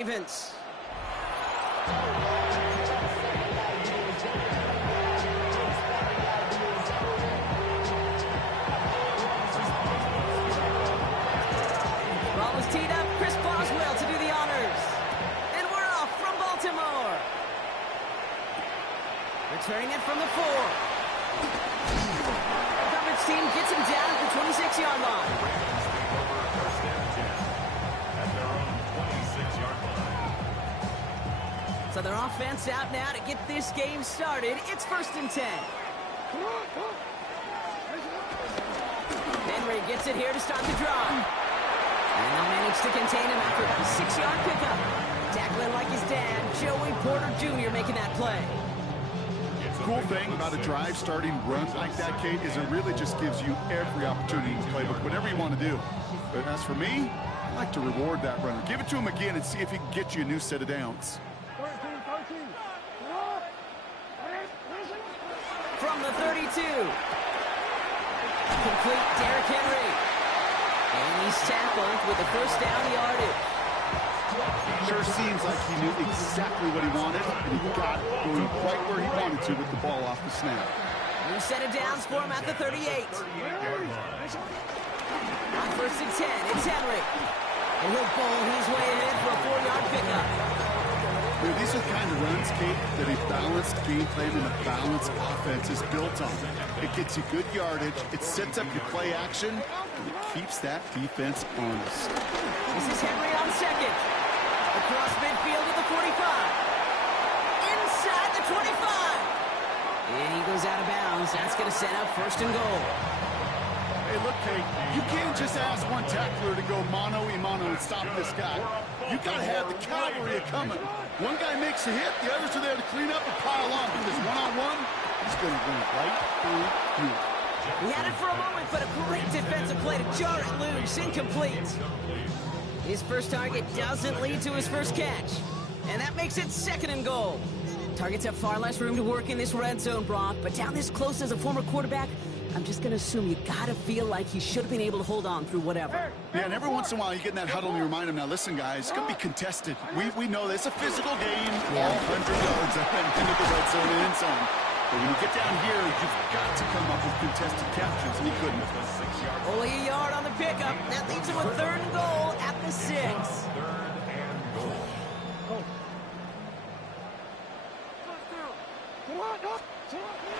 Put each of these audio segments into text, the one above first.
Ravens. Ball was teed up. Chris Boswell to do the honors. And we're off from Baltimore. Returning it from the 4. Coverage team gets him down at the 26-yard line. So their offense out now to get this game started. It's 1st and 10. Henry gets it here to start the drive. And they'll manage to contain him after about a 6-yard pickup. Tackling like his dad, Joey Porter Jr. making that play. Cool thing about a drive starting run like that, Kate, is it really just gives you every opportunity to play with whatever you want to do. But as for me, I like to reward that runner. Give it to him again and see if he can get you a new set of downs. From the 32. Complete Derrick Henry. And he's tackled with the first down yardage. Sure seems like he knew exactly what he wanted, and he got going right where he wanted to with the ball off the snap. New set of downs for him at the 38. On 1st and 10, it's Henry. And he'll bowl his way ahead for a 4-yard pickup. These are the kind of runs, Kate, that a balanced game plan and a balanced offense is built on. It gets you good yardage, it sets up your play action, and it keeps that defense honest. This is Henry on 2nd. Across midfield to the 45. Inside the 25. And he goes out of bounds. That's going to set up 1st and goal. Hey, look, Kate, you can't just ask one tackler to go mano-a-mano and stop this guy. You got to have the cavalry coming. One guy makes a hit, the others are there to clean up and pile on. Because one-on-one, he's going to run right through you. He had it for a moment, but a great defensive play to jar it loose. Incomplete. His first target doesn't lead to his first catch. And that makes it 2nd and goal. Targets have far less room to work in this red zone, Brock. But down this close as a former quarterback, I'm just going to assume you got to feel like he should have been able to hold on through whatever. Yeah, and every once in a while you get in that huddle and you remind him, now listen, guys, it's going to be contested. We know this. It's a physical game. Yeah. All 100 yards up and into the red zone and end zone. But when you get down here, you've got to come up with contested captures, and he couldn't. Only a yard on the pickup. That leaves him with 3rd and goal at the 6.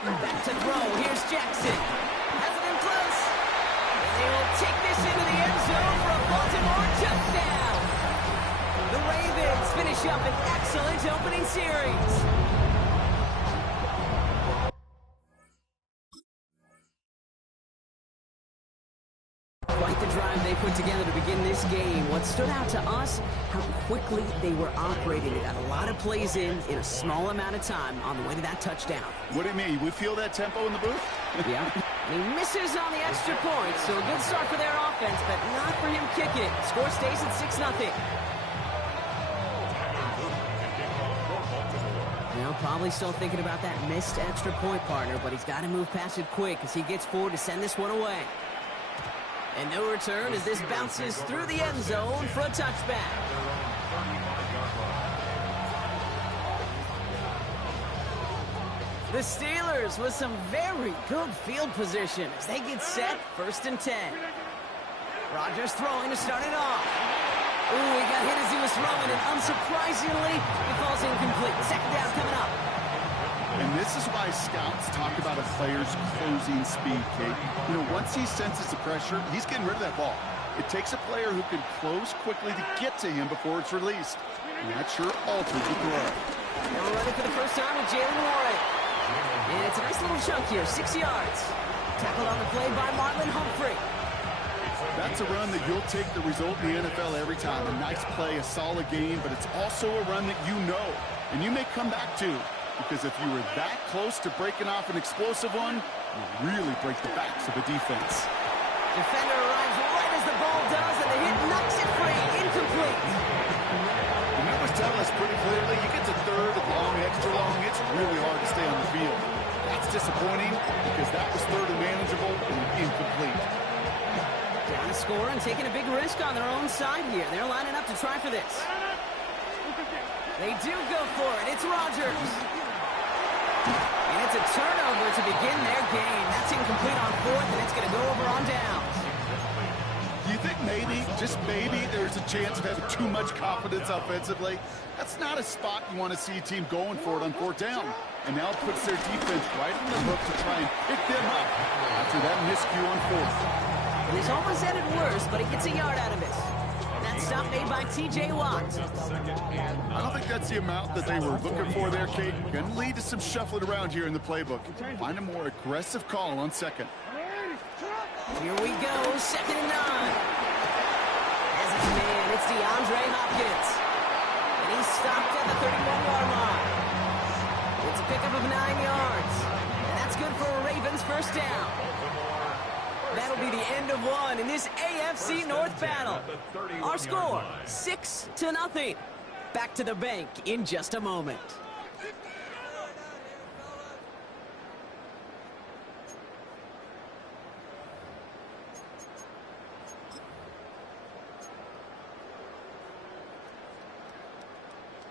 Back to throw. Here's Jackson. Has it in close. And they will take this into the end zone for a Baltimore touchdown. The Ravens finish up an excellent opening series. Quite the drive they put together to begin this game. What stood out to us, how quickly they were operating. They got a lot of plays in a small amount of time on the way to that touchdown. What do you mean? We feel that tempo in the booth? Yeah. He misses on the extra point, so a good start for their offense, but not for him kicking it. Score stays at 6-0. Now, probably still thinking about that missed extra point, partner, but he's got to move past it quick as he gets forward to send this one away. And no return as this bounces through the end zone for a touchback. The Steelers with some very good field position as they get set, 1st and 10. Rodgers throwing to start it off. Ooh, he got hit as he was throwing, and unsurprisingly, it falls incomplete. 2nd down coming up. And this is why scouts talk about a player's closing speed, Kate. You know, once he senses the pressure, he's getting rid of that ball. It takes a player who can close quickly to get to him before it's released. And that sure alters the throw. Now we're running for the first time with Jalen Warren. And it's a nice little chunk here, 6 yards. Tackled on the play by Marlon Humphrey. That's a run that you'll take the result in the NFL every time. A nice play, a solid game, but it's also a run that you know. And you may come back to. Because if you were that close to breaking off an explosive one, you really break the backs of the defense. Defender arrives right as the ball does, and the hit knocks it free. Incomplete. The numbers tell us pretty clearly, you get to 3rd and long, extra long, it's really hard to stay on the field. That's disappointing because that was 3rd and manageable and incomplete. Down to score and taking a big risk on their own side here. They're lining up to try for this. They do go for it. It's Rodgers. And it's a turnover to begin their game. That's incomplete on fourth, and it's going to go over on downs. Do you think maybe, just maybe, there's a chance of having too much confidence offensively? That's not a spot you want to see a team going for it on fourth down. And now puts their defense right on the hook to try and pick them up after that miscue on fourth. And he's almost had it worse, but he gets a yard out of it. That stop made by T.J. Watt. I don't think that's the amount that they were looking for there, Kate. Going to lead to some shuffling around here in the playbook. Find a more aggressive call on second. Here we go, 2nd and 9. As it's man, it's DeAndre Hopkins. And he's stopped at the 31-yard line. It's a pickup of 9 yards. And that's good for a Ravens first down. That'll be the end of one in this AFC North battle. Our score, 6-0. Back to the bank in just a moment.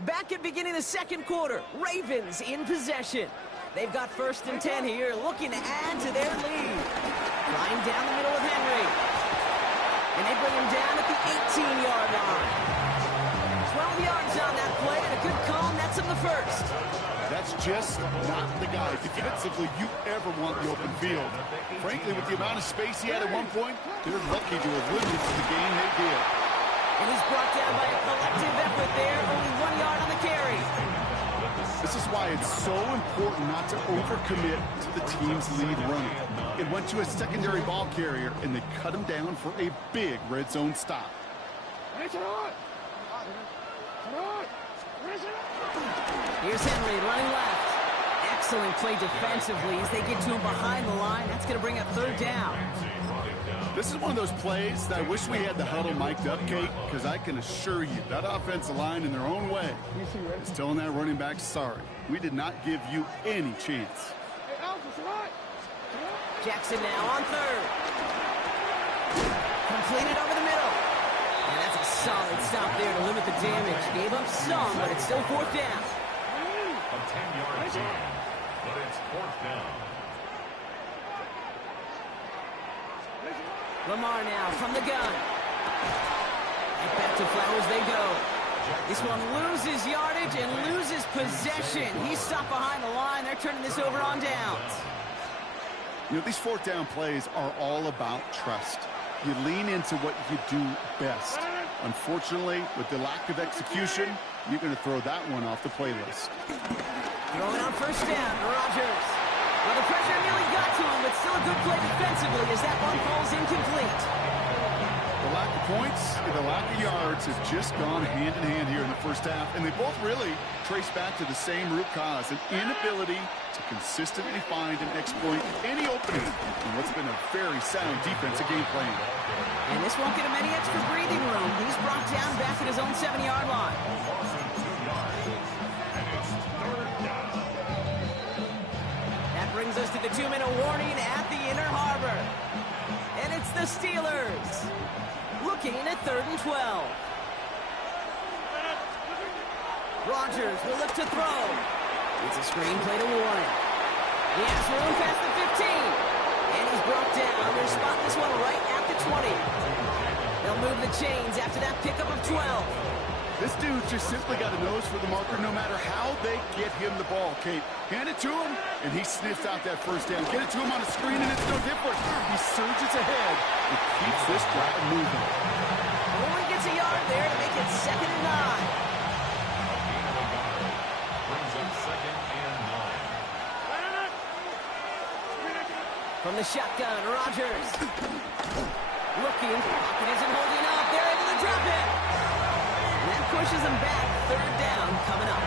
Back at beginning the second quarter, Ravens in possession. They've got 1st and 10 here, looking to add to their lead. Flying down the middle of Henry. And they bring him down at the 18-yard line. 12 yards on that play, and a good call nets him the first. That's just not the guy defensively you ever want in the open field. Frankly, with the amount of space he had at one point, they're lucky to have limited to the game they did. And he's brought down by a collective effort there, only 1 yard on the carry. This is why it's so important not to overcommit to the team's lead running. It went to a secondary ball carrier, and they cut him down for a big red zone stop. Here's Henry running left. Excellent play defensively as they get to him behind the line. That's going to bring up 3rd down. This is one of those plays that I wish we had the huddle mic'd up, Kate, because I can assure you that offensive line in their own way is telling that running back, sorry, we did not give you any chance. Jackson now on 3rd. Completed over the middle. And that's a solid stop there to limit the damage. Gave up some, but it's still 4th down. A 10-yard gain, but it's 4th down. Lamar now from the gun. Right back to Flowers they go. This one loses yardage and loses possession. He's stopped behind the line. They're turning this over on downs. You know, these 4th down plays are all about trust. You lean into what you do best. Unfortunately, with the lack of execution, you're going to throw that one off the playlist. Throwing on 1st down, Rodgers. Well, the pressure nearly got to him, but still a good play defensively as that one falls incomplete. The lack of points and the lack of yards has just gone hand in hand here in the first half, and they both really trace back to the same root cause, an inability to consistently find and exploit any opening in what's been a very sound defensive game plan. And this won't get him any extra breathing room. He's brought down back at his own 7-yard line. That brings us to the 2-minute warning at the Inner Harbor. And it's the Steelers looking at 3rd and 12. Rodgers will look to throw. It's a screenplay to Warren. He has room past the 15. And he's brought down. They'll spot this one right at the 20. They'll move the chains after that pickup of 12. This dude just simply got a nose for the marker no matter how they get him the ball, Kate. Hand it to him, and he sniffs out that 1st down. Get it to him on a screen, and it's no different. He surges ahead and keeps this drive moving. Only gets a yard there to make it 2nd and 9. Brings up 2nd and 9. From the shotgun, Rodgers. Looking, pocket isn't holding up. They're able to drop it. And that pushes him back. 3rd down coming up.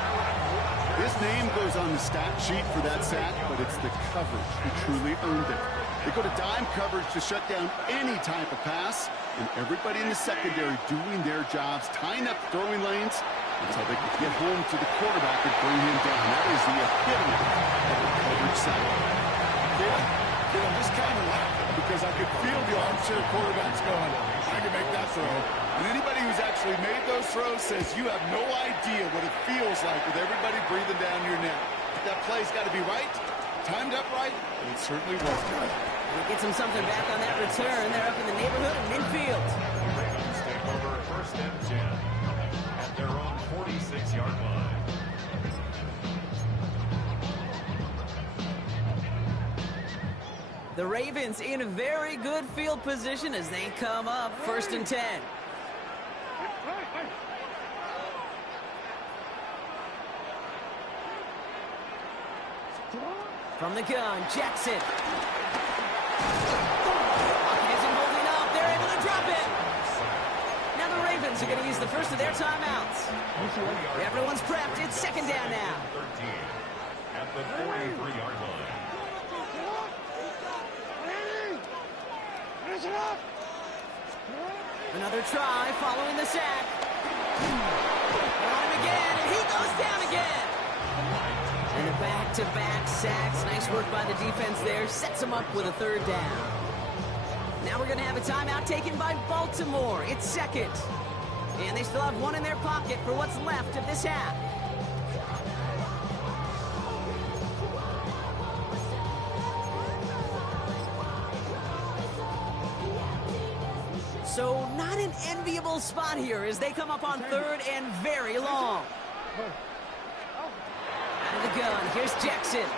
His name goes on the stat sheet for that sack, but it's the coverage who truly earned it. They go to dime coverage to shut down any type of pass, and everybody in the secondary doing their jobs, tying up throwing lanes until they can get home to the quarterback and bring him down. That is the epitome of a coverage sack. Yeah, I'm just kind of laughing because I could feel the armchair quarterbacks going, I can make that throw. And anybody who's actually made those throws says you have no idea what it feels feels like with everybody breathing down your neck. That play's got to be right, timed up right, and it certainly was good. And it gets them something back on that return. They're up in the neighborhood of midfield. Ravens take over 1st and 10 at their own 46-yard line. The Ravens in a very good field position as they come up 1st and 10. From the gun, Jackson. Pocket isn't holding up. They're able to drop it. Now the Ravens are going to use the first of their timeouts. Everyone's prepped. It's 2nd down now. 13 at the 43-yard line. Another try following the sack. On him again, and he goes down again. And a back-to-back sacks. Nice work by the defense there. Sets him up with a 3rd down. Now we're going to have a timeout taken by Baltimore. It's 2nd. And they still have one in their pocket for what's left of this half. So not an enviable spot here as they come up on 3rd and very long. Out of the gun, here's Jackson.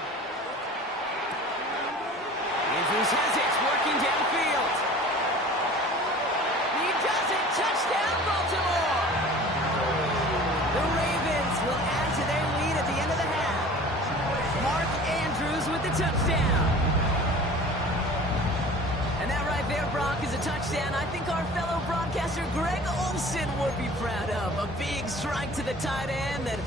Andrews has it, working downfield. He does it, touchdown Baltimore! The Ravens will add to their lead at the end of the half. Mark Andrews with the touchdown. And that right there, Brock, is a touchdown I think our fellow broadcaster Greg Olsen would be proud of. A big strike to the tight end that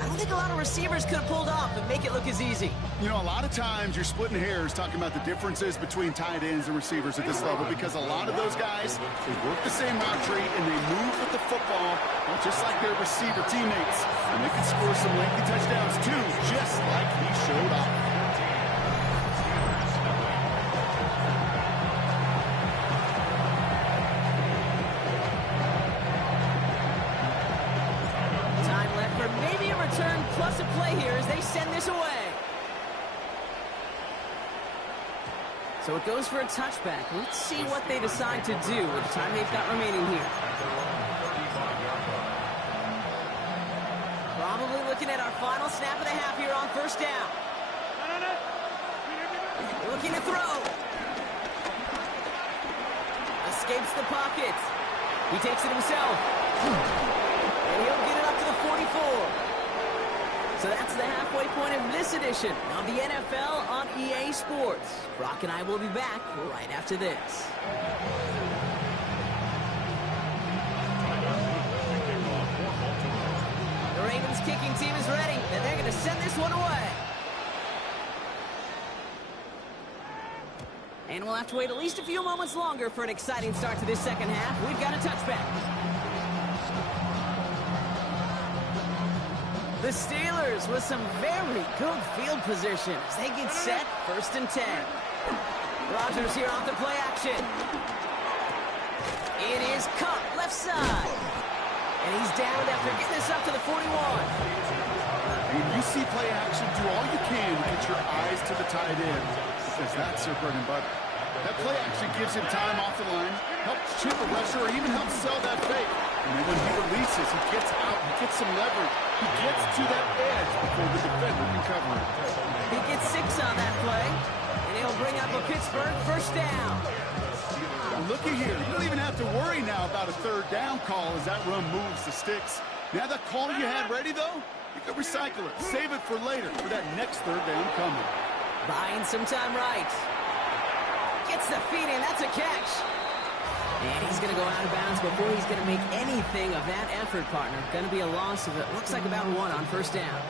I don't think a lot of receivers could have pulled off and make it look as easy. You know, a lot of times you're splitting hairs talking about the differences between tight ends and receivers at this level because a lot of those guys, they work the same route tree and they move with the football just like their receiver teammates. And they can score some lengthy touchdowns too, just like he showed off. Plus a play here as they send this away. So it goes for a touchback. Let's see what they decide to do with the time they've got remaining here. Probably looking at our final snap of the half here on 1st down. Looking to throw. Escapes the pocket. He takes it himself. And he'll get it up to the 44. So that's the halfway point of this edition of the NFL on EA Sports. Brock and I will be back right after this. The Ravens kicking team is ready, and they're going to send this one away. And we'll have to wait at least a few moments longer for an exciting start to this 2nd half. We've got a touchback. The Steelers with some very good field position as they get set 1st and 10. Rodgers here off the play action. It is Cup left side. And he's down after getting this up to the 41. When you see play action, do all you can to get your eyes to the tight end because that's their bread and butter. That play action gives him time off the line, helps chip a rusher, or even helps sell that fake. And then when he releases, he gets out, he gets some leverage. He gets to that edge before the defender can cover him. He gets 6 on that play, and he'll bring up a Pittsburgh 1st down. Now looky here, you don't even have to worry now about a 3rd down call as that run moves the sticks. Now that call you had ready, though, you can recycle it, save it for later for that next 3rd down coming. Buying some time right. Gets the feet in, that's a catch. And he's going to go out of bounds before he's going to make anything of that effort, partner. Going to be a loss of it. Looks like about 1 on 1st down.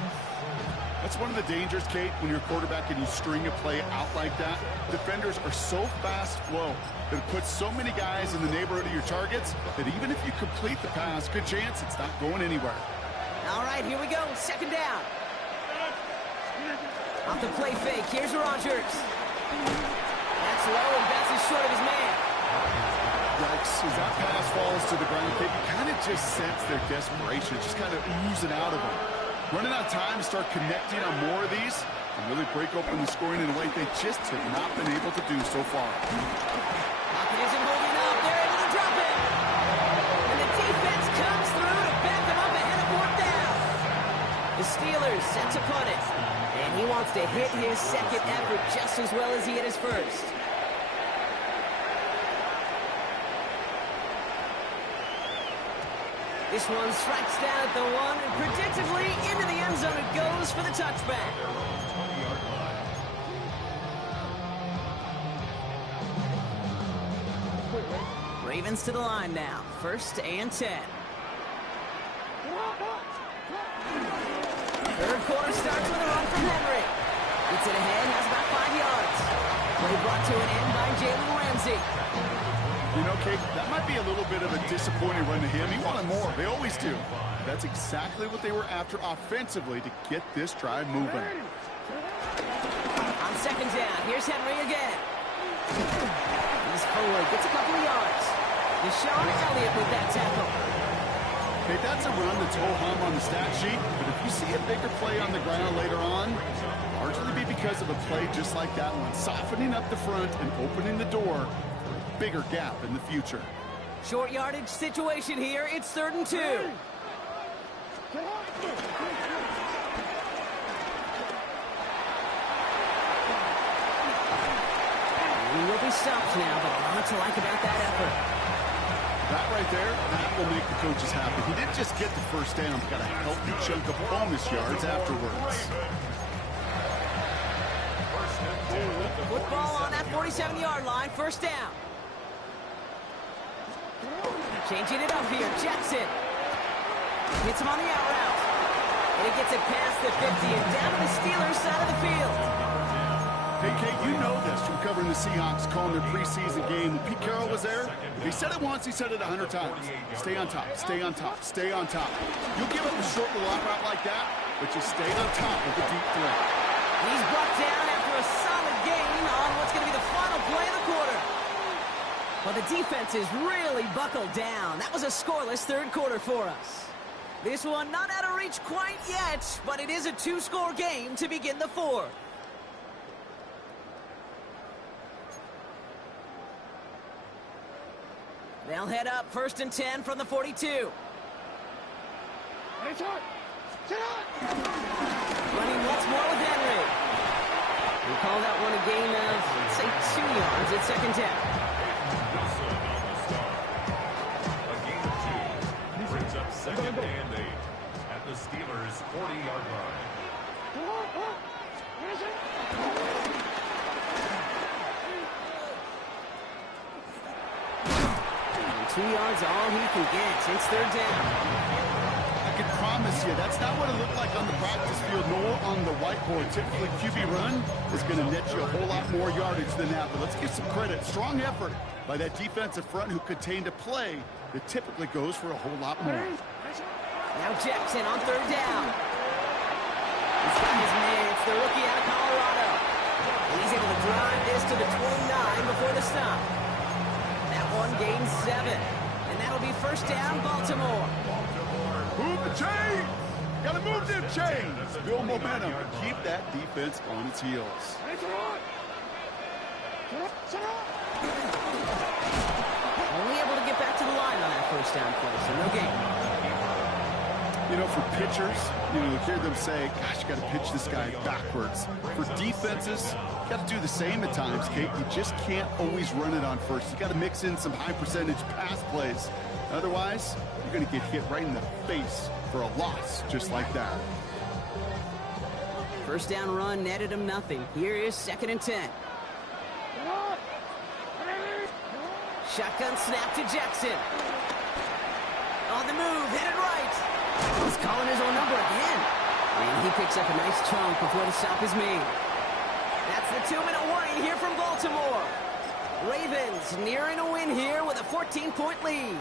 That's one of the dangers, Kate, when you're a quarterback and you string a play out like that. Defenders are so fast flow that it puts so many guys in the neighborhood of your targets that even if you complete the pass, good chance it's not going anywhere. All right, here we go. 2nd down. Off the play fake. Here's Rodgers. That's low and bounces short of his man. Yikes, as that pass falls to the ground, they can kind of just sense their desperation, just kind of oozing out of them. Running out of time to start connecting on more of these and really break open the scoring in a way they just have not been able to do so far. Pocket isn't holding up. They're able to drop it. And the defense comes through to back them up ahead of 4th down. The Steelers set to punt it. And he wants to hit his second effort just as well as he hit his first. This one strikes down at the 1, and predictably into the end zone it goes for the touchback. Ravens to the line now. 1st and 10. Third quarter starts with a run from Henry. Gets it ahead, has about 5 yards. Play brought to an end by Jalen Ramsey. You know, Kate, that might be a little bit of a disappointing run to him. He wanted more. They always do. That's exactly what they were after offensively to get this drive moving. On 2nd down, here's Henry again. He's forward, gets a couple of yards. Deshaun Elliott with that tackle. Okay, that's a run that's ho-hum on the stat sheet, but if you see a bigger play on the ground later on, largely be because of a play just like that one, softening up the front and opening the door for a bigger gap in the future. Short yardage situation here. It's 3rd and 2. He will be stopped now, but a lot to like about that effort. That right there, that will make the coaches happy. He didn't just get the 1st down, but got a healthy chunk of bonus yards afterwards. Football on that 47-yard line. 1st down. Changing it up here. Jackson hits him on the out route. And he gets it past the 50 and down to the Steelers side of the field. Hey, Kate, you know this from covering the Seahawks, calling their preseason game. When Pete Carroll was there, if he said it once, he said it 100 times. Stay on top, stay on top, stay on top. You'll give up a short little out route like that, but you stay on top of the deep threat. He's brought down after a solid gain on what's going to be the final play of the quarter. Well, the defense is really buckled down. That was a scoreless 3rd quarter for us. This one not out of reach quite yet, but it is a 2-score game to begin the 4th. They'll head up 1st and 10 from the 42. Running once more with Henry. We call that one a gain of, let's say, 2 yards at 2nd down. A gain of 2 brings up 2nd and 8 at the Steelers' 40-yard line. 2 yards all he can get. It's 3rd down. I can promise you, that's not what it looked like on the practice field, nor on the whiteboard. Typically, QB run is going to net you a whole lot more yardage than that. But let's give some credit. Strong effort by that defensive front who contained a play that typically goes for a whole lot more. Now Jackson on 3rd down. He's got his man. It's the rookie out of Colorado. And he's able to drive this to the 29 before the stop. That one gains 7. And that'll be 1st down, Baltimore. Move the chains! Gotta move them chains! Build momentum and keep that defense on its heels. Only able to get back to the line on that 1st down play, so no gain. You know, for pitchers, you hear them say, gosh, you got to pitch this guy backwards. For defenses, you got to do the same at times, Kate. You just can't always run it on first. You got to mix in some high-percentage pass plays. Otherwise, you're going to get hit right in the face for a loss just like that. 1st down run netted him nothing. Here is 2nd and 10. Shotgun snap to Jackson. On the move, hit it right. He's calling his own number again. And he picks up a nice chunk before the stop is made. That's the 2-minute warning here from Baltimore. Ravens nearing a win here with a 14-point lead.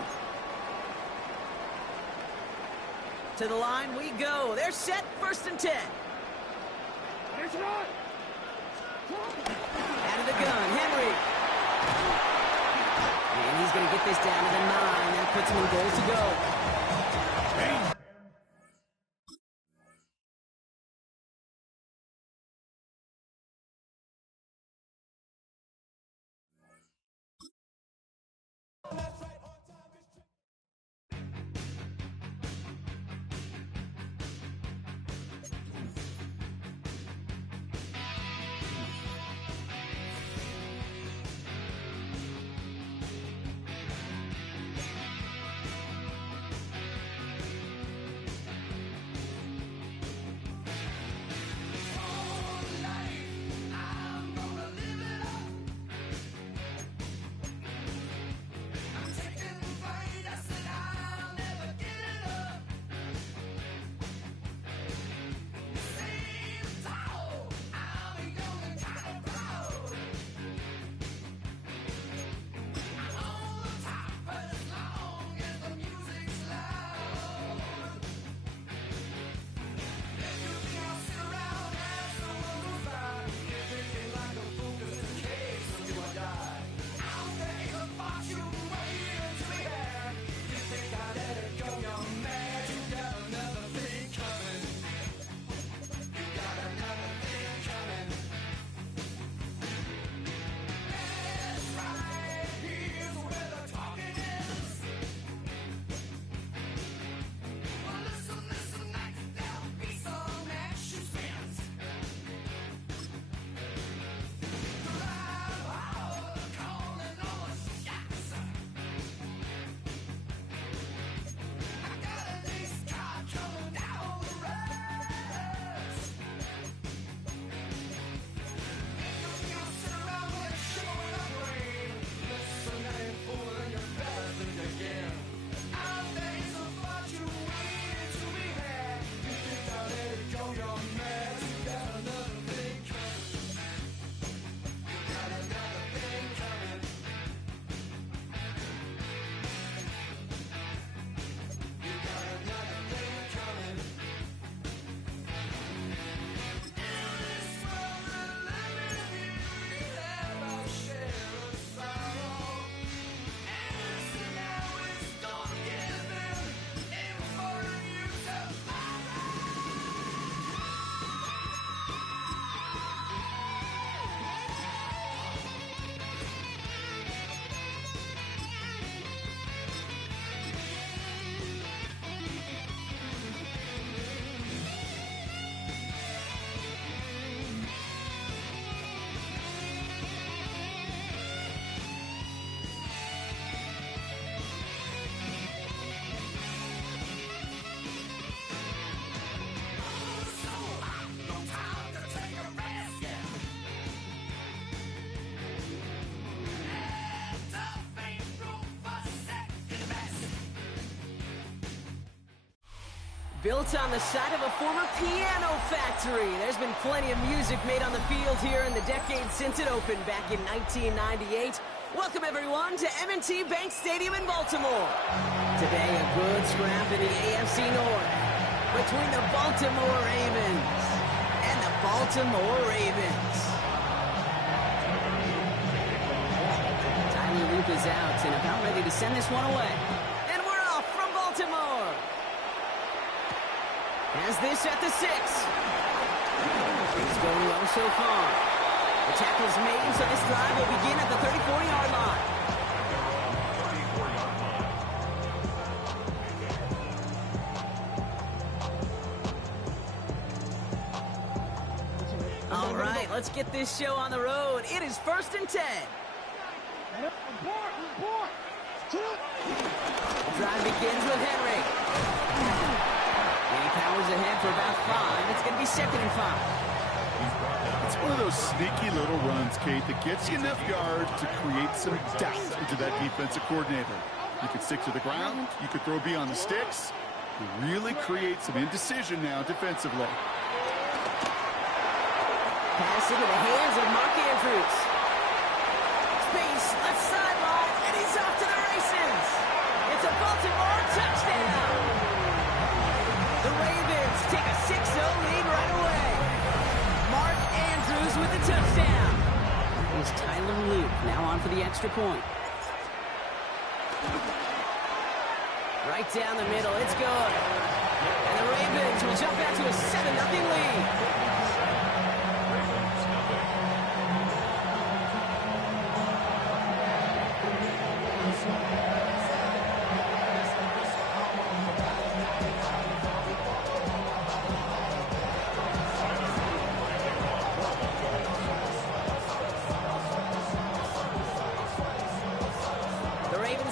To the line we go. They're set, 1st and 10. Out of the gun, Henry. And he's going to get this down to the 9. That puts him in goal to go. Built on the side of a former piano factory. There's been plenty of music made on the field here in the decade since it opened back in 1998. Welcome, everyone, to M&T Bank Stadium in Baltimore. Today, a good scrap in the AFC North between the Baltimore Ravens and the Baltimore Ravens. Tyler Luke is out and about ready to send this one away. And we're off from Baltimore. Has this at the 6. It's going well so far. The tackle's made, so this drive will begin at the 34-yard line. All right, let's get this show on the road. It is 1st and 10. Drive begins with Henry. He powers ahead for about 5. It's going to be 2nd and 5. It's one of those sneaky little runs, Kate, that gets you enough yards to create some doubt into that defensive coordinator. You could stick to the ground. You could throw beyond the sticks. You really create some indecision now defensively. Pass into the hands of Mark Andrews. Space, left sideline, and he's off to the races. It's a Baltimore touchdown. The Ravens take a 6-0 lead right away. Mark Andrews with the touchdown. It was Tyler Luke now on for the extra point. Right down the middle, it's good. And the Ravens will jump out to a 7-0 lead.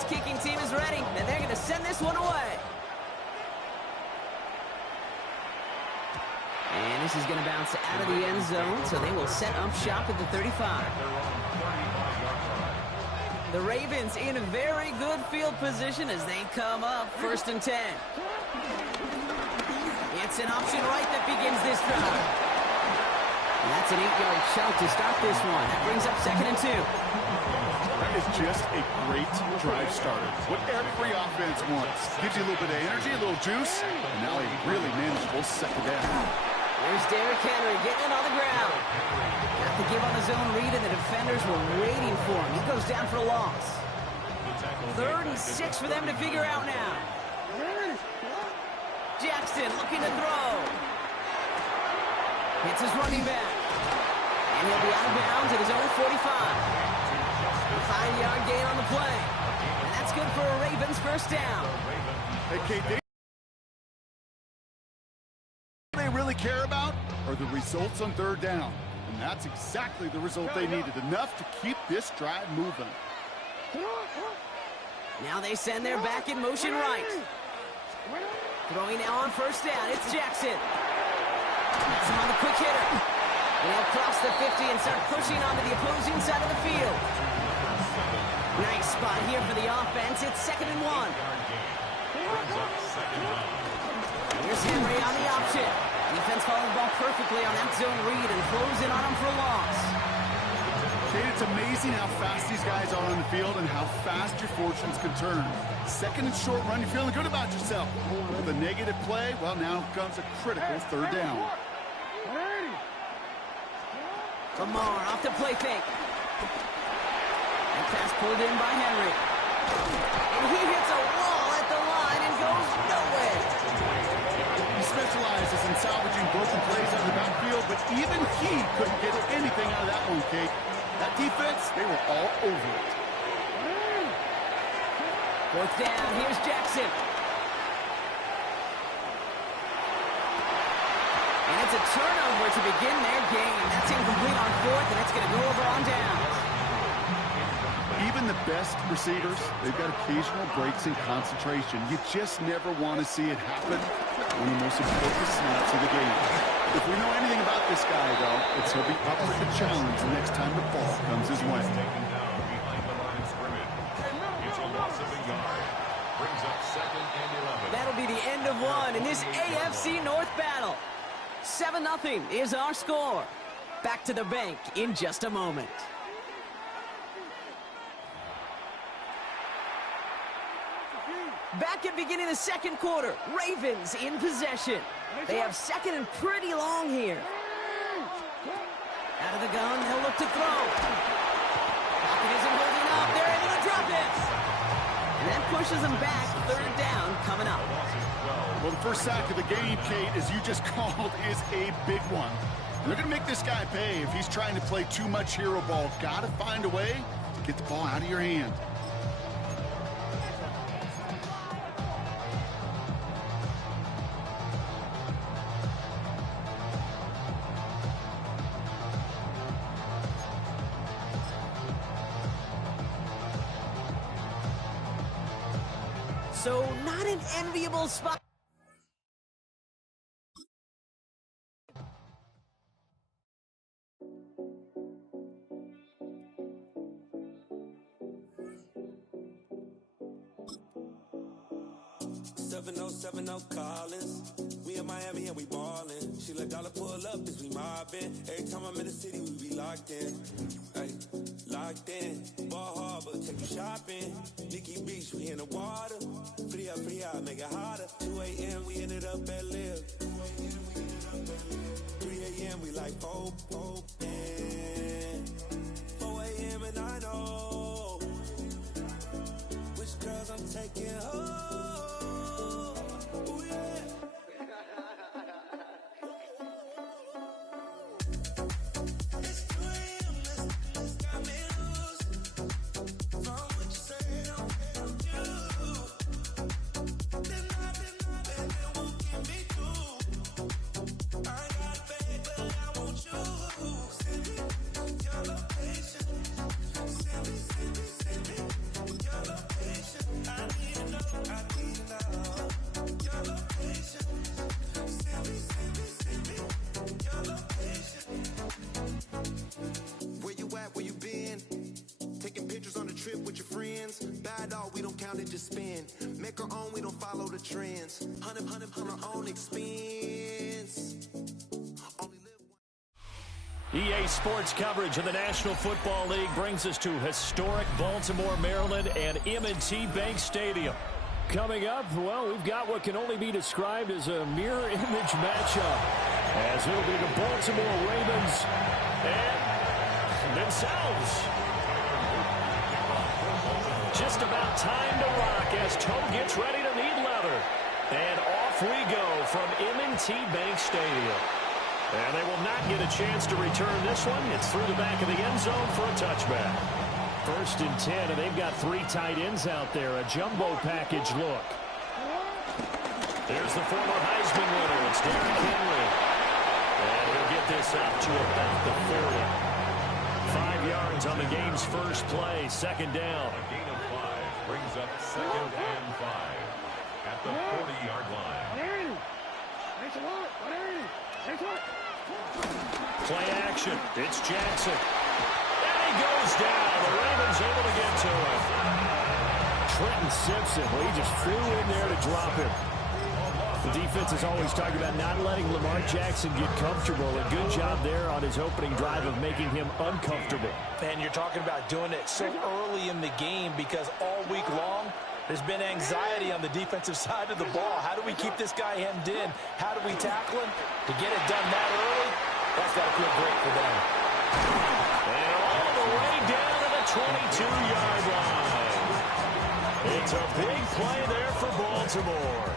Kicking team is ready, and they're going to send this one away. And this is going to bounce out of the end zone, so they will set up shop at the 35. The Ravens in a very good field position as they come up 1st and 10. It's an option right that begins this drive. And that's an 8-yard chunk to start this one. That brings up 2nd and 2. That is just a great drive starter. What every offense wants. Gives you a little bit of energy, a little juice, and now a really manageable 2nd down. There's Derrick Henry getting it on the ground. Got the give on his own read, and the defenders were waiting for him. He goes down for a loss. 3rd and 6 for them to figure out now. Jackson looking to throw. Hits his running back. And he'll be out of bounds at his own 45. 5-yard gain on the play. And that's good for a Ravens 1st down. Hey, Kate, they really care about are the results on 3rd down. And that's exactly the result they needed. Enough to keep this drive moving. Now they send their back in motion right. Throwing now on 1st down. It's Jackson. That's him on the quick hitter. And he'll cross the 50 and start pushing onto the opposing side of the field. Nice spot here for the offense. It's 2nd and 1. Here's Henry on the option. Defense following the ball perfectly on that zone read and throws in on him for a loss. Kate, it's amazing how fast these guys are on the field and how fast your fortunes can turn. 2nd and short run, you're feeling good about yourself. With a negative play, well, now comes a critical 3rd down. Lamar off the play fake. And pass pulled in by Henry. And he hits a wall at the line and goes nowhere. He specializes in salvaging broken plays on the backfield, but even he couldn't get anything out of that one, Kate. That defense, they were all over it. 4th down, here's Jackson. And it's a turnover to begin their game. That's incomplete on 4th, and it's going to go over on downs. Even the best receivers, they've got occasional breaks in concentration. You just never want to see it happen. One of the most important snaps of the game. If we know anything about this guy, though, it's he'll be up for the challenge the next time the ball comes his way. It's a loss of a yard. Brings up 2nd and 11. That'll be the end end of one in this AFC North battle. 7-0 is our score. Back to the bank in just a moment. Back at beginning of the second quarter, Ravens in possession. They have second and pretty long here. Out of the gun, they'll look to throw. Pocket isn't holding up. They're able to drop it. And that pushes them back. Third down coming up. Well, the first sack of the game, Kate, as you just called, is a big one. They're going to make this guy pay if he's trying to play too much hero ball. Got to find a way to get the ball out of your hand. So, not an enviable spot. Collins. We in Miami and we ballin'. She let dollar pull up as we mobbin'. Every time I'm in the city, we be locked in. Ay, locked in. Ball Harbor, take you shopping. Nikki Beach, we in the water. Free up, make it hotter. 2 a.m., we ended up at Live. 3 a.m., we like Pope. 4 a.m., and I know which girls I'm taking home. Just spin, make our own, we don't follow the trends. 100 on our own expense. EA Sports coverage of the National Football League brings us to historic Baltimore, Maryland and M&T Bank Stadium. Coming up, well, we've got what can only be described as a mirror image matchup, as it'll be the Baltimore Ravens and themselves. Just about time to rock as Toe gets ready to meet leather. And off we go from M&T Bank Stadium. And they will not get a chance to return this one. It's through the back of the end zone for a touchback. 1st and 10, and they've got 3 tight ends out there. A jumbo package look. There's the former Heisman winner. It's Derrick Henry. And he'll get this up to about the 40. 5 yards on the game's first play. 2nd down. Brings up 2nd and 5 at the 40-yard line. Play action. It's Jackson. And he goes down. The Ravens able to get to him. Trenton Simpson, well, he just flew in there to drop him. The defense is always talking about not letting Lamar Jackson get comfortable. A good job there on his opening drive of making him uncomfortable. And you're talking about doing it so early in the game because all week long there's been anxiety on the defensive side of the ball. How do we keep this guy hemmed in? How do we tackle him? To get it done that early, that's got to feel great for them. And all the way down to the 22-yard line. It's a big play there for Baltimore.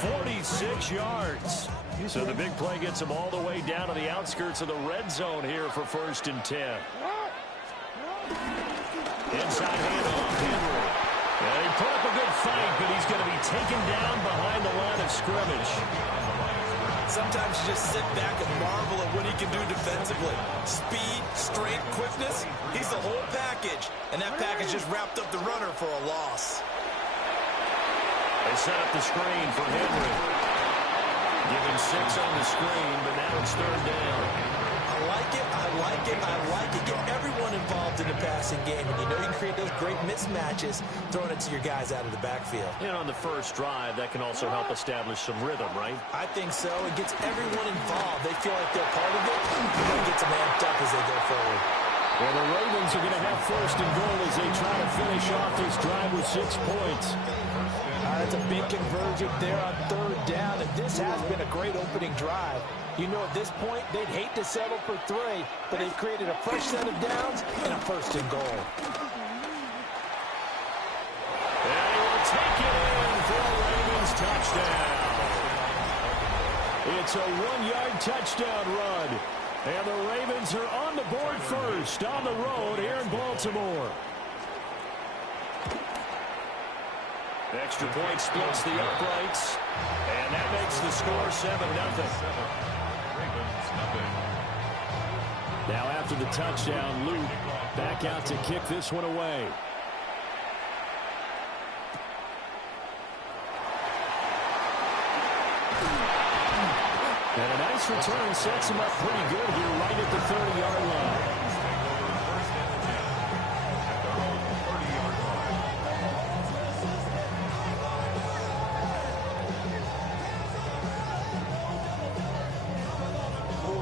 46 yards. So the big play gets him all the way down to the outskirts of the red zone here for 1st and 10. Inside handoff, Henry. And he put up a good fight, but he's going to be taken down behind the line of scrimmage. Sometimes you just sit back and marvel at what he can do defensively. Speed, strength, quickness, he's the whole package. And that package just wrapped up the runner for a loss. They set up the screen for Henry. Give him 6 on the screen, but now it's 3rd down. like it. I like it. I like it. Get everyone involved in the passing game. And you know you can create those great mismatches throwing it to your guys out of the backfield. And on the first drive, that can also help establish some rhythm, right? I think so. It gets everyone involved. They feel like they're part of it. You're going to get them amped up as they go forward. Well, the Ravens are going to have first and goal as they try to finish off this drive with 6 points. That's a big conversion there on third down, and this has been a great opening drive. You know, at this point, they'd hate to settle for 3, but they've created a fresh set of downs and a first and goal. And he will take it in for a Ravens touchdown. It's a 1-yard touchdown run. And the Ravens are on the board first on the road here in Baltimore. Extra point splits the uprights. And that makes the score 7-0. Now after the touchdown, Luke back out to kick this one away. And a nice return sets him up pretty good here right at the 30-yard line.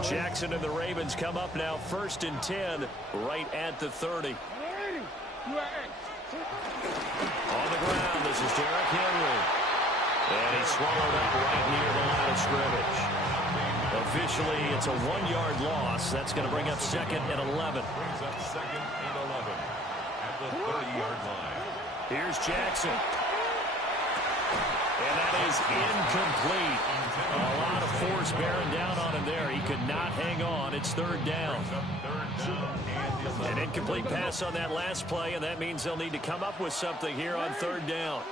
Jackson and the Ravens come up now first and 10 right at the 30. On the ground, this is Derrick Henry. And he's swallowed up right near the line of scrimmage. Officially, it's a 1-yard loss. That's going to bring up 2nd and 11. Brings up 2nd and 11 at the 30-yard line. Here's Jackson. And that is incomplete. A lot of force bearing down on him there. He could not hang on. It's 3rd down. An incomplete pass on that last play, and that means they'll need to come up with something here on 3rd down.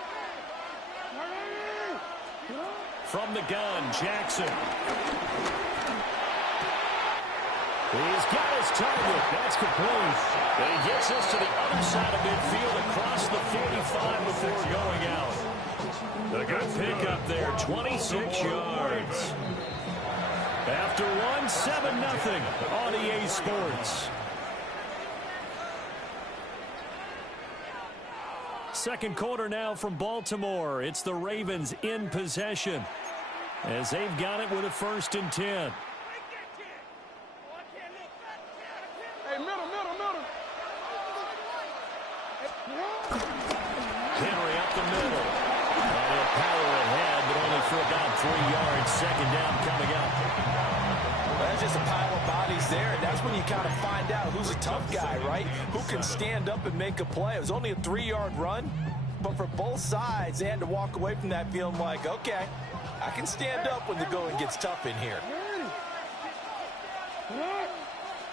From the gun, Jackson. He's got his target. That's complete. And he gets us to the other side of midfield across the 45 before going out. A good pickup there, 26 yards. After 1, 7-0 on EA Sports. Second quarter now from Baltimore. It's the Ravens in possession as they've got it with a 1st and 10. Henry up the middle. And he'll power ahead, but only for about 3 yards. 2nd down coming up. That's just a pile of bodies there, and that's when you kind of find out who's a tough guy, right? Who can stand up and make a play. It was only a 3-yard run, but for both sides, they had to walk away from that feeling like, okay, I can stand up when the going gets tough in here.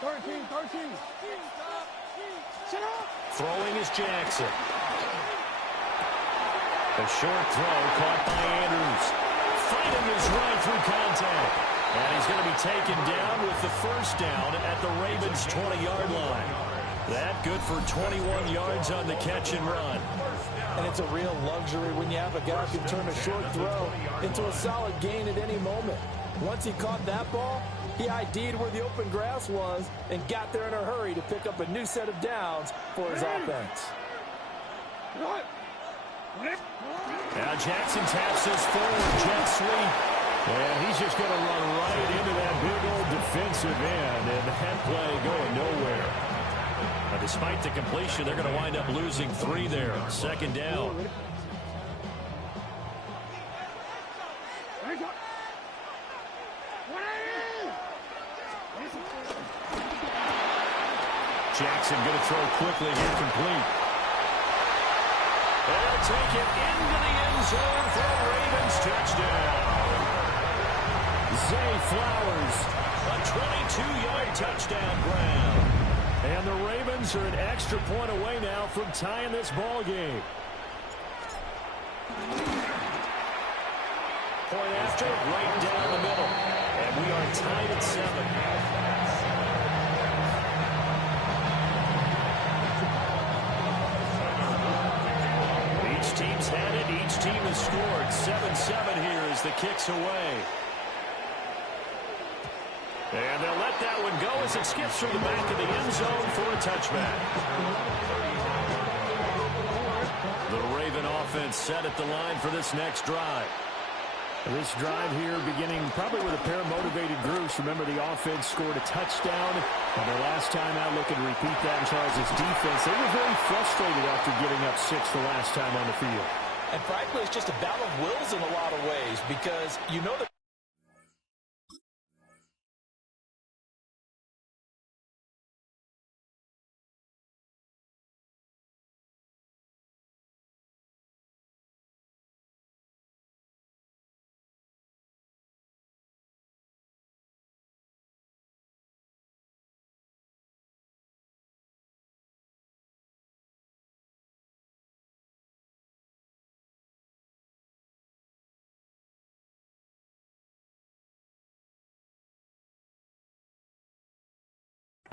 13. Throwing is Jackson. A short throw caught by Andrews. Fighting his way through contact. And he's going to be taken down with the 1st down at the Ravens' 20-yard line. That good for 21 yards on the catch and run. And it's a real luxury when you have a guy who can turn a short throw into a solid gain at any moment. Once he caught that ball, he ID'd where the open grass was and got there in a hurry to pick up a new set of downs for his offense. Now Jackson taps this forward, jet sweep. And he's just going to run right into that big old defensive end, and that play going nowhere. But despite the completion, they're going to wind up losing 3 there. 2nd down. Jackson going to throw quickly here, complete. They'll take it into the end zone for a Ravens touchdown. Zay Flowers, a 22-yard touchdown grab. And the Ravens are an extra point away now from tying this ball game. Point after, right down the middle. And we are tied at 7. Each team's had it. Each team has scored. 7-7 here as the kick's away. And they'll let that one go as it skips through the back of the end zone for a touchback. The Raven offense set at the line for this next drive. This drive here beginning probably with a pair of motivated groups. Remember, the offense scored a touchdown. And the last time out, looking to repeat that in Charles' defense. They were very frustrated after giving up 6 the last time on the field. And frankly, it's just a battle of wills in a lot of ways because you know that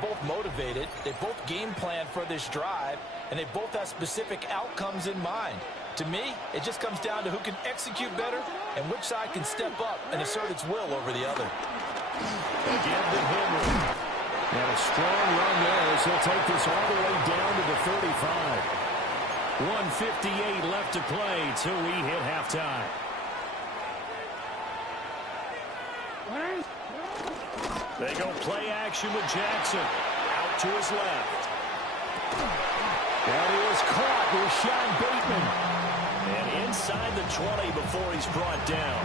both motivated, they both game plan for this drive, and they both have specific outcomes in mind. To me, it just comes down to who can execute better and which side can step up and assert its will over the other. Again to Henry. And a strong run there as he'll take this all the way down to the 35. 1:58 left to play till we hit halftime. They go play action with Jackson. Out to his left. And he was caught with Sean Bateman. And inside the 20 before he's brought down.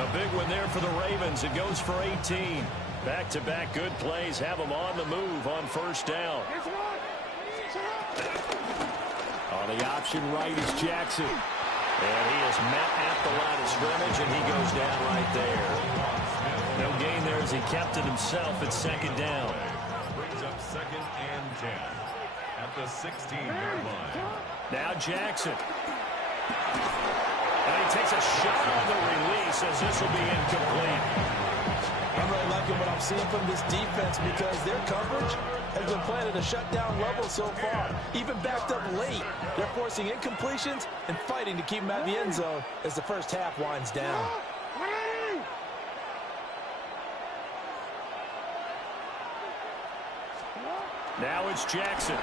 A big one there for the Ravens. It goes for 18. Back-to-back good plays have them on the move on first down. On the option right is Jackson. And he is met at the line of scrimmage, and he goes down right there. No gain there as he kept it himself at second down. Brings up 2nd and 10 at the 16-yard line. Now Jackson. And he takes a shot on the release as this will be incomplete. I'm really liking what I'm seeing from this defense because their coverage has been playing at a shutdown level so far. Even backed up late, they're forcing incompletions and fighting to keep them at the end zone as the first half winds down. Now it's Jackson.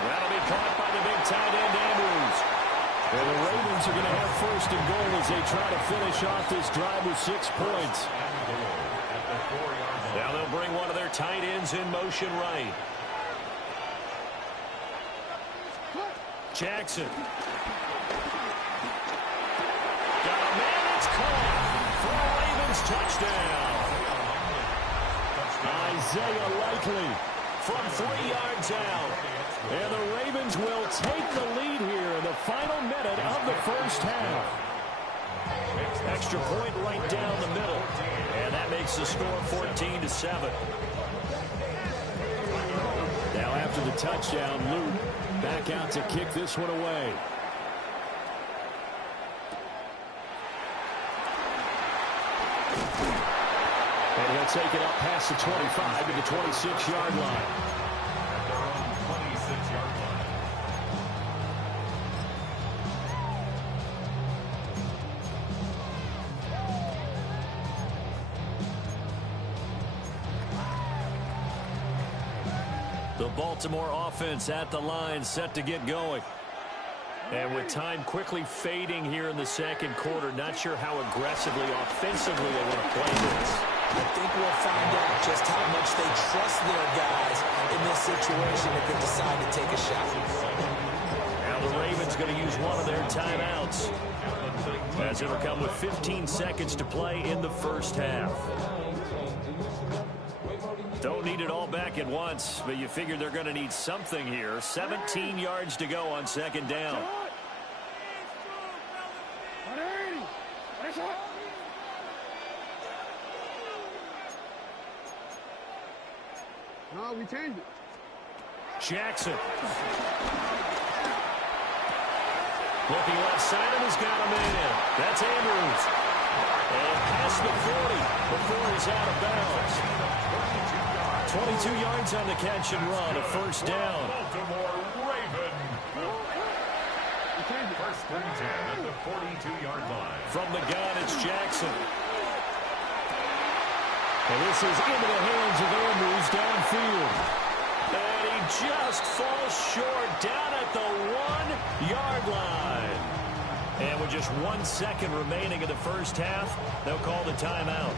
That'll be caught by the big tight end, Andrews. And the Ravens are going to have first and goal as they try to finish off this drive with 6 points. Now they'll bring one of their tight ends in motion right. Jackson. Got a man, it's caught for a Ravens touchdown. Isaiah Likely from 3 yards out. And the Ravens will take the lead here in the final minute of the first half. Extra point right down the middle. And that makes the score 14-7. Now after the touchdown, Luke back out to kick this one away. And he'll take it up past the 25 to the 26-yard line. At their own 26-yard line. The Baltimore offense at the line, set to get going. And with time quickly fading here in the second quarter, not sure how aggressively, offensively they want to play this. I think we'll find out just how much they trust their guys in this situation if they decide to take a shot. Now the Ravens going to use one of their timeouts, as it'll come with 15 seconds to play in the first half. Don't need it all back at once, but you figure they're going to need something here. 17 yards to go on second down. No, we changed it. Jackson. Looking left side, and he's got a man in. That's Andrews. And past the 40 before he's out of bounds. 22 yards on the catch and run, a first down. Baltimore Raven. First and 10 at the 42-yard line. From the gun, it's Jackson. And this is into the hands of Andrews downfield. And he just falls short down at the 1-yard line. And with just 1 second remaining in the first half, they'll call the timeout.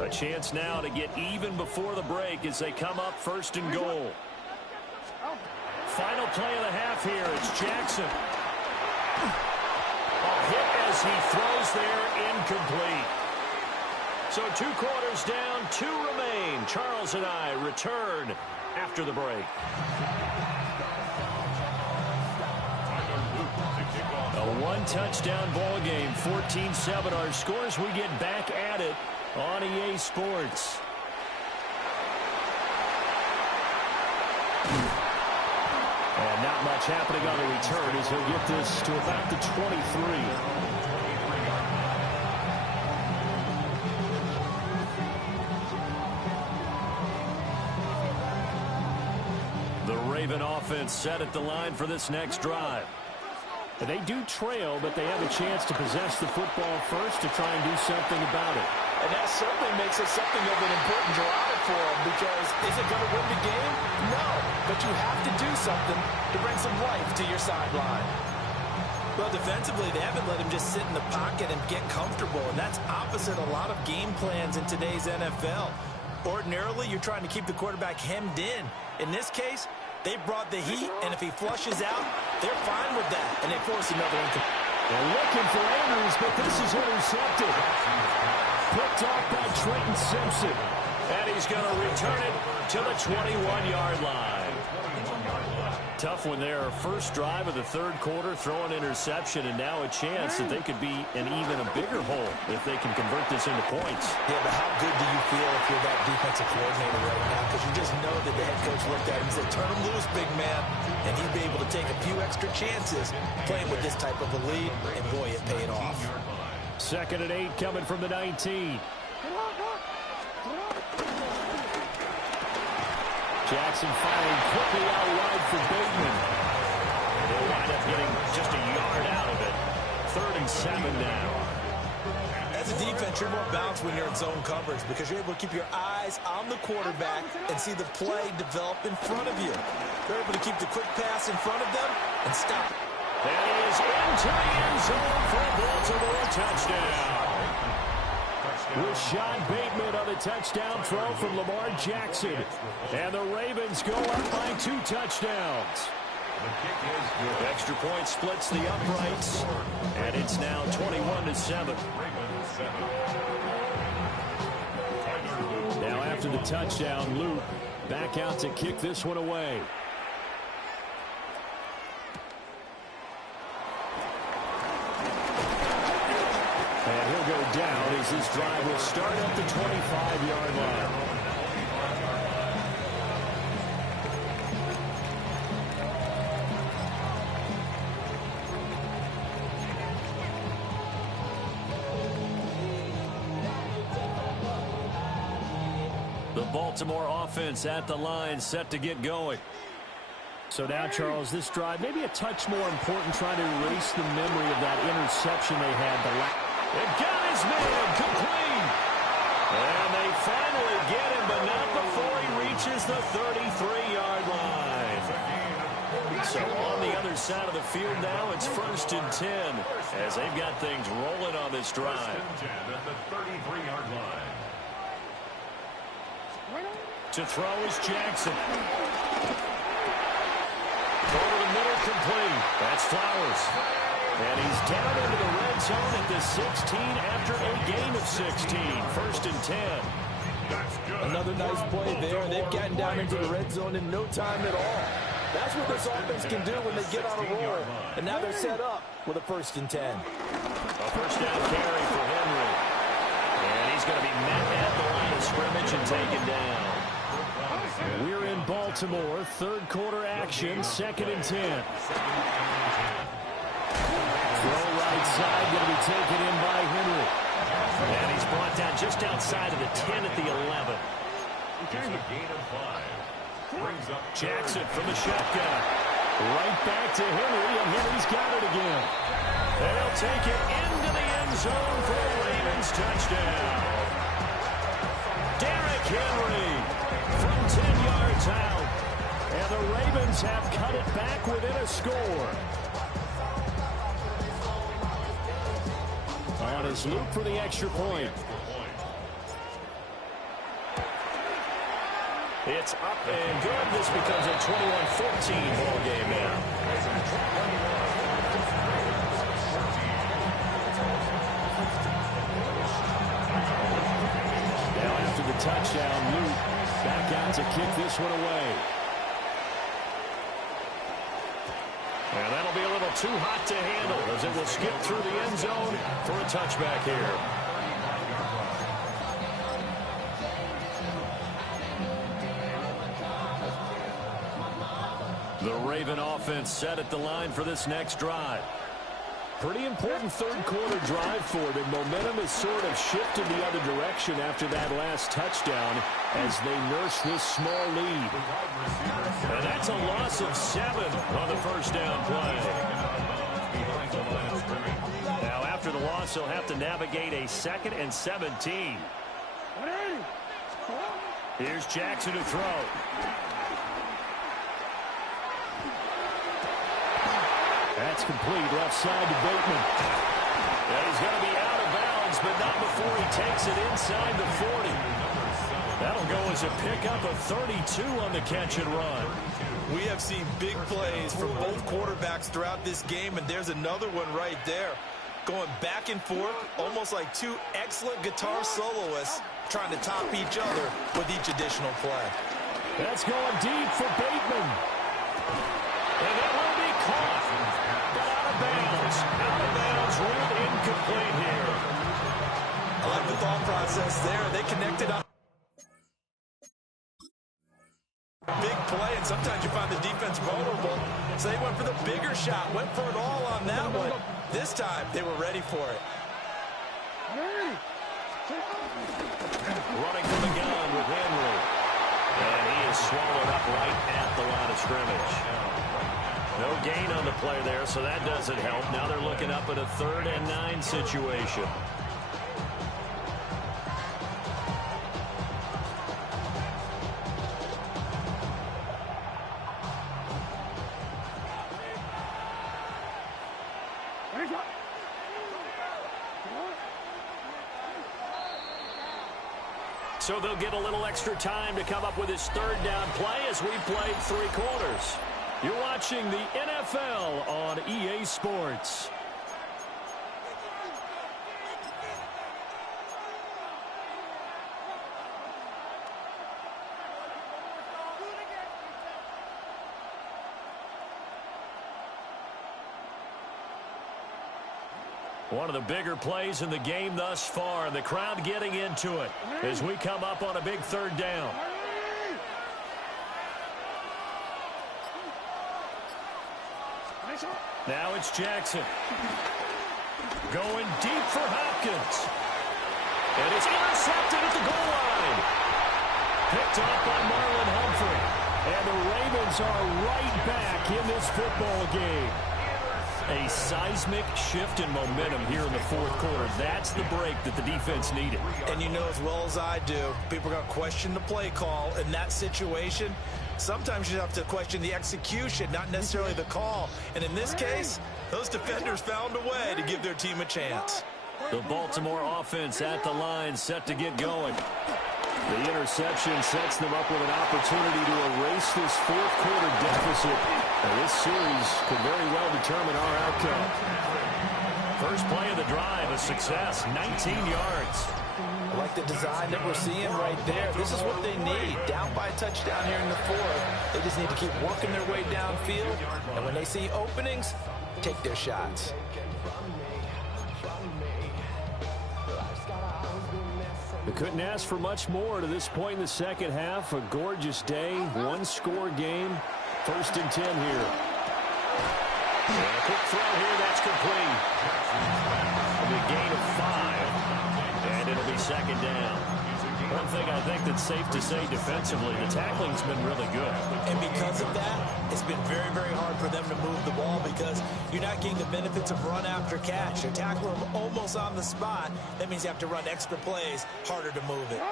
A chance now to get even before the break as they come up 1st and goal. Final play of the half here. It's Jackson. A hit as he throws there, incomplete. So 2 quarters down, 2 remain. Charles and I return after the break. A 1-touchdown ball game, 14-7 our scores. We get back at it on EA Sports. And not much happening on the return as he'll get this to about the 23. The Raven offense set at the line for this next drive. And they do trail, but they have a chance to possess the football first to try and do something about it. And that certainly makes it something of an important drive for them, because is it going to win the game? No, but you have to do something to bring some life to your sideline. Well, defensively, they haven't let him just sit in the pocket and get comfortable, and that's opposite a lot of game plans in today's NFL. Ordinarily, you're trying to keep the quarterback hemmed in. In this case, they brought the heat, and if he flushes out, they're fine with that, and they force another incomplete. They're looking for Andrews, but this is intercepted. Picked off by Trenton Simpson. And he's going to return it to the 21-yard line. Tough one there. First drive of the 3rd quarter, throw an interception, and now a chance that they could be in even a bigger hole if they can convert this into points. Yeah, but how good do you feel if you're that defensive coordinator right now? Because you just know that the head coach looked at him and said, turn him loose, big man. And he'd be able to take a few extra chances playing with this type of a lead, and boy, it paid off. 2nd and 8 coming from the 19. Jackson firing quickly out wide for Bateman. They'll wind up getting just a yard out of it. 3rd and 7 now. As a defense, you're more balanced when you're in zone coverage because you're able to keep your eyes on the quarterback and see the play develop in front of you. They're able to keep the quick pass in front of them and stop it. That is into the end zone for a Baltimore touchdown. Rashad Bateman on the touchdown throw from Lamar Jackson. And the Ravens go up by 2 touchdowns. Extra point splits the uprights. And it's now 21-7. Now after the touchdown, Luke back out to kick this one away. And he'll go down as this drive will start at the 25-yard line. The Baltimore offense at the line, set to get going. So now, Charles, this drive maybe a touch more important, trying to erase the memory of that interception they had the last. It got his man complete. And they finally get him, but not before he reaches the 33-yard line. So on the other side of the field now, it's 1st and 10 as they've got things rolling on this drive. At the 33-yard line. To throw is Jackson. Over the middle, complete. That's Flowers. And he's down into the red zone at the 16 after a gain of 16. 1st and 10. Another nice play there. They've gotten down into the red zone in no time at all. That's what this offense can do when they get on a roll. And now they're set up with a 1st and 10. A first down carry for Henry. And he's going to be met at the line of scrimmage and taken down. We're in Baltimore. 3rd quarter action. 2nd and 10. Throw right side, going to be taken in by Henry. And he's brought down just outside of the 10 at the 11. It's a gain of 5. brings up Jackson from the shotgun. Right back to Henry, and Henry's got it again. They'll take it into the end zone for a Ravens touchdown. Derrick Henry from 10 yards out. And the Ravens have cut it back within a score. On his loop for the extra point. It's up and good. This becomes a 21-14 ball game now. Now after the touchdown, Luke back out to kick this one away. And that'll be a little too hot to handle as it will skip through the end zone for a touchback here. The Raven offense set at the line for this next drive. Pretty important third quarter drive for them. Momentum has sort of shifted the other direction after that last touchdown as they nurse this small lead. And that's a loss of 7 on the first down play. Now after the loss, they'll have to navigate a 2nd and 17. Here's Jackson to throw. That's complete, left side to Bateman. And he's going to be out of bounds, but not before he takes it inside the 40. That'll go as a pickup of 32 on the catch and run. We have seen big plays from both quarterbacks throughout this game, and there's another one right there. Going back and forth, almost like two excellent guitar soloists trying to top each other with each additional play. That's going deep for Bateman. And it will be caught. But out of bounds. Out of bounds, ruled incomplete here. I like the thought process there. They connected up. Big play, and sometimes you find the defense vulnerable. So they went for the bigger shot, went for it all on that one. This time, they were ready for it. Running from the gun with Henry. And he is swallowed up right at the line of scrimmage. No gain on the play there, so that doesn't help. Now they're looking up at a 3rd and 9 situation. So they'll get a little extra time to come up with his 3rd down play as we played 3 quarters. You're watching the NFL on EA Sports. One of the bigger plays in the game thus far, and the crowd getting into it as we come up on a big 3rd down. Now it's Jackson. Going deep for Hopkins. And it's intercepted at the goal line. Picked off by Marlon Humphrey. And the Ravens are right back in this football game. A seismic shift in momentum here in the 4th quarter. That's the break that the defense needed. And you know as well as I do, people are going to question the play call in that situation. Sometimes you have to question the execution, not necessarily the call. And in this case, those defenders found a way to give their team a chance. The Baltimore offense at the line, set to get going. The interception sets them up with an opportunity to erase this 4th quarter deficit. And this series could very well determine our outcome. First play of the drive, a success, 19 yards. I like the design that we're seeing right there. This is what they need. Down by a touchdown here in the 4th. They just need to keep working their way downfield. And when they see openings, take their shots. They couldn't ask for much more to this point in the second half. A gorgeous day, 1-score game. 1st and 10 here. And a quick throw here, that's complete. A big gain of 5. And it'll be 2nd down. One thing I think that's safe to say defensively, the tackling's been really good. And because of that, it's been very, very hard for them to move the ball because you're not getting the benefits of run after catch. You're tackling them almost on the spot. That means you have to run extra plays, harder to move it.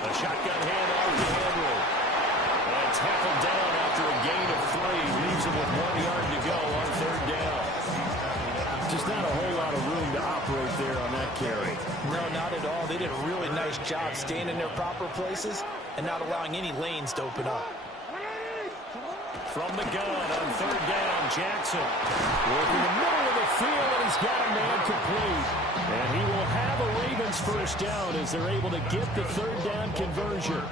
A shotgun handoff to Henry. And tackled down after a gain of 3. Leaves him with 1 yard to go on 3rd down. Just not a whole lot of room to operate there on that carry. No, not at all. They did a really nice job staying in their proper places and not allowing any lanes to open up. From the gun on 3rd down, Jackson. Working the middle of the field, and he's got a man complete. And he will have a Ravens first down as they're able to get the 3rd down conversion.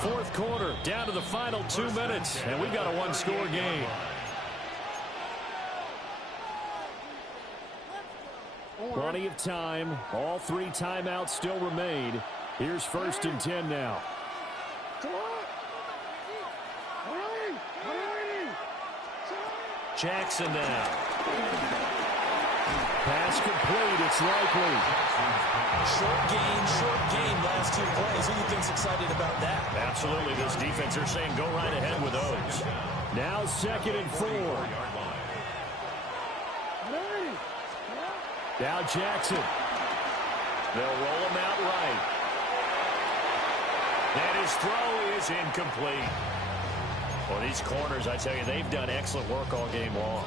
4th quarter, down to the final 2 minutes, and we've got a 1-score game. Plenty of time. All 3 timeouts still remain. Here's 1st and 10 now. Jackson now. Pass complete. It's likely. Short game, last 2 plays. Who do you think's excited about that? Absolutely. This defense, they're saying go right ahead with those. Now 2nd and 4. Now Jackson. They'll roll him out right. And his throw is incomplete. Well, these corners, I tell you, they've done excellent work all game long.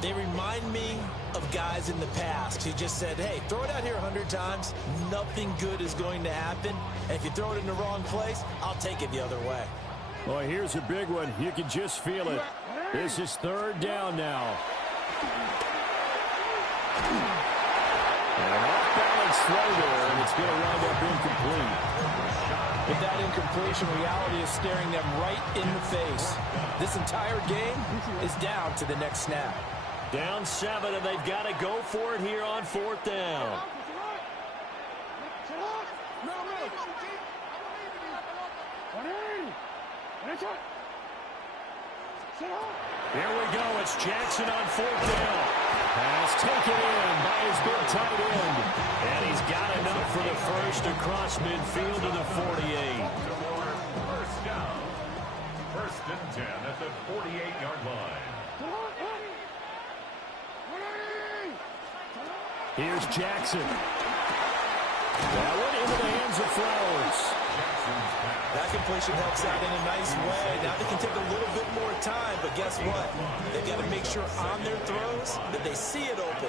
They remind me of guys in the past who just said, hey, throw it out here 100 times. Nothing good is going to happen. And if you throw it in the wrong place, I'll take it the other way. Well, here's a big one. You can just feel it. This is 3rd down now. And an off-balance throw there, and it's going to wind up incomplete. With that incompletion, reality is staring them right in the face. This entire game is down to the next snap. Down 7, and they've got to go for it here on 4th down. Here we go. It's Jackson on 4th down. Pass taken in by his big tight end. And he's got enough for the first across midfield to the 48. First down. 1st and 10 at the 48-yard line. Here's Jackson. That one into the hands of Flowers. That completion helps out in a nice way. Now they can take a little bit more time, but guess what? They've got to make sure on their throws that they see it open.